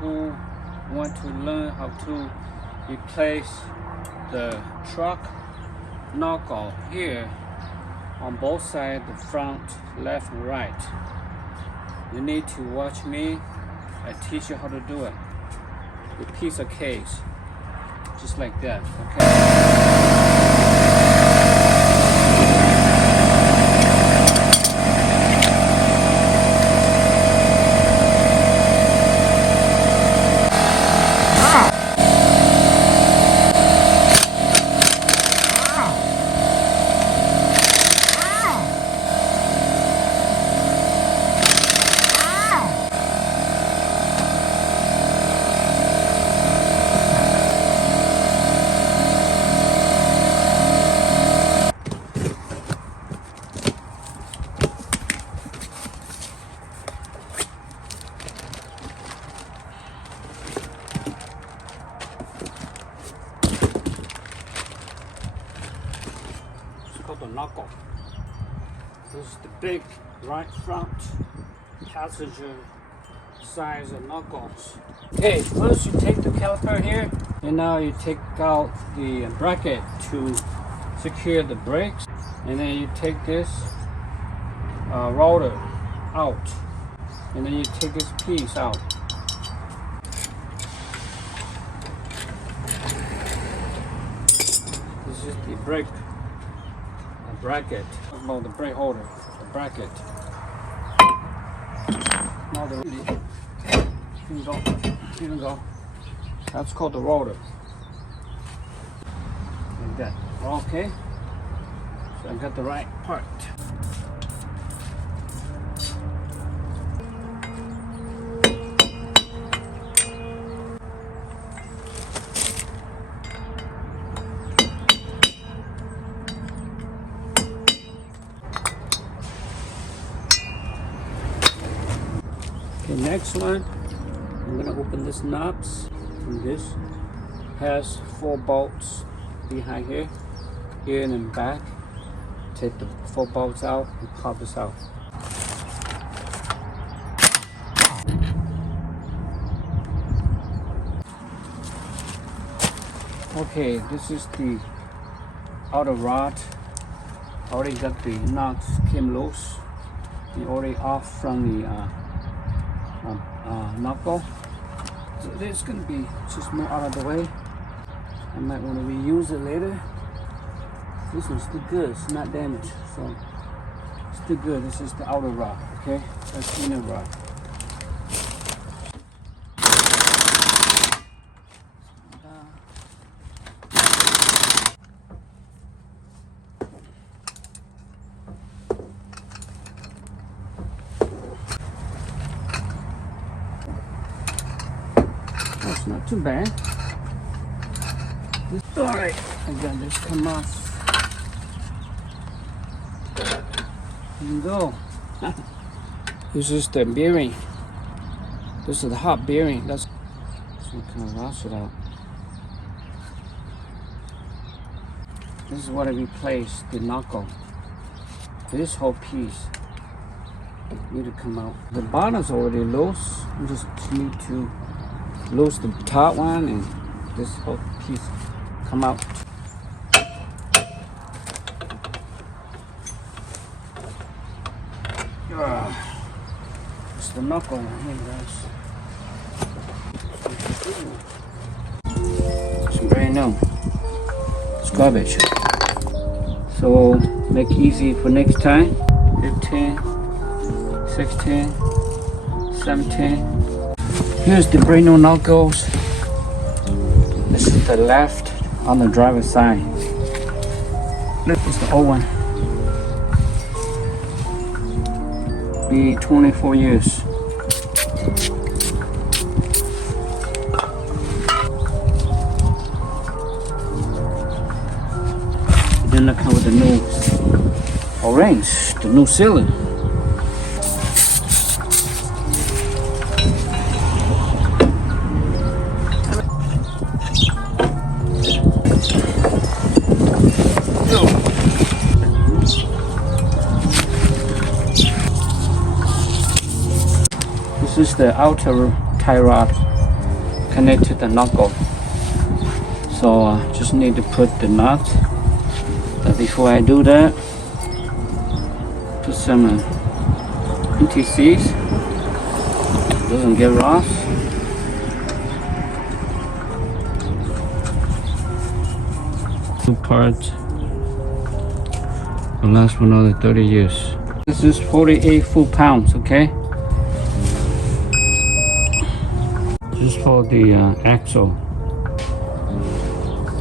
who want to learn how to replace the truck knuckle here on both sides, the front, left and right. You need to watch me. I teach you how to do it. A piece of case, just like that, okay? Called the knuckle. This is the big right front passenger size of knuckles. Okay, first you take the caliper here, and now you take out the bracket to secure the brakes, and then you take this rotor out, and then you take this piece out. This is the brake bracket. About the brake holder, the bracket. Now the here we go. That's called the rotor. Like that. Okay. So I got the right part. Okay, next one, I'm gonna open this knobs, and this has 4 bolts behind here and in back. Take the 4 bolts out and pop this out. Okay, this is the outer rod. Already got the nuts came loose. You already off from the knuckle. So this is going to be just more out of the way. I might want to reuse it later. This one's still good, it's not damaged, so it's still good. This is the outer rod, okay? That's the inner rod. That's not too bad. Alright, I got this come off. Here you go. This is the bearing. This is the hot bearing. That's so kind of wash it out. This is what I replaced the knuckle. This whole piece need to come out. The bottom's already loose. You just need to loose the top one and this whole piece come out. It's the knuckle here, guys. It's brand new. It's garbage. So make it easy for next time. 15, 16, 17. Here's the brand new knuckles. This is the left on the driver's side. This is the old one. Be 24 years. Then I come with the new orange, the new ceiling. This is the outer tie rod. connect to the knuckle. So just need to put the nut. But before I do that, put some NTCs. Doesn't get rust. Two parts will last for another 30 years. This is 48 foot-pounds, okay? This is for the axle.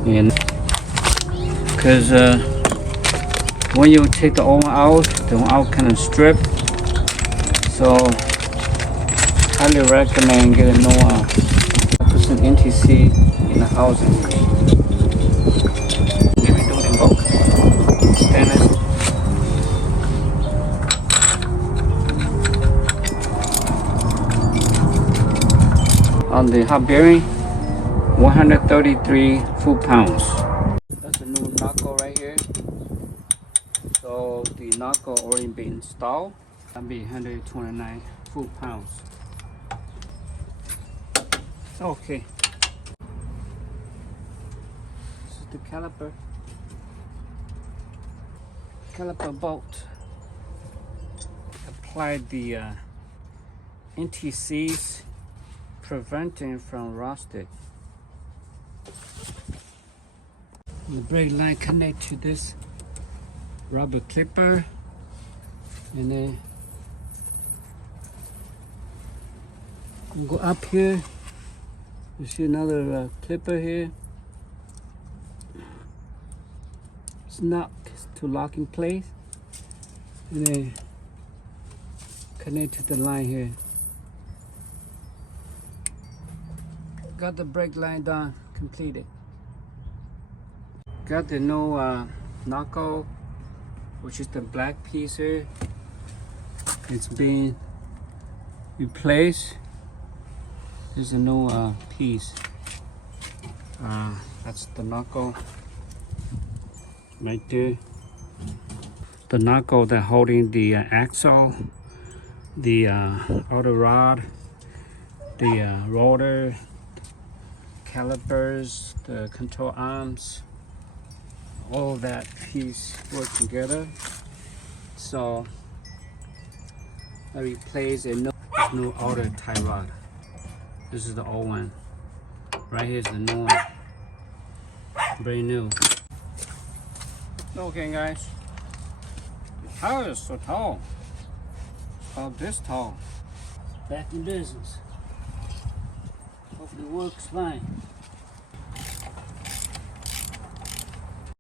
And because when you take the old one out, the one out kind of strip. So highly recommend getting no put some NTC in the housing. Maybe do it in bulk. Stainless. On the hot bearing, 133 foot-pounds. That's a new knuckle right here. So the knuckle already been installed. That'll be 129 foot-pounds. Okay. This is the caliper. Caliper bolt. Apply the NTCs, preventing from rusted. The brake line connect to this rubber clipper, and then you go up here. You see another clipper here. Snap to lock in place, and then connect to the line here. Got the brake line done, completed. Got the new knuckle, which is the black piece here. It's been replaced. There's a new piece. That's the knuckle right there. The knuckle that holding the axle, the outer rod, the rotor, calipers, the control arms, all that piece work together. So I replace a new outer tie rod. This is the old one. Right here is the new one. Very new. Okay guys, the tower is so tall. About this tall. Back in business. Hopefully it works fine.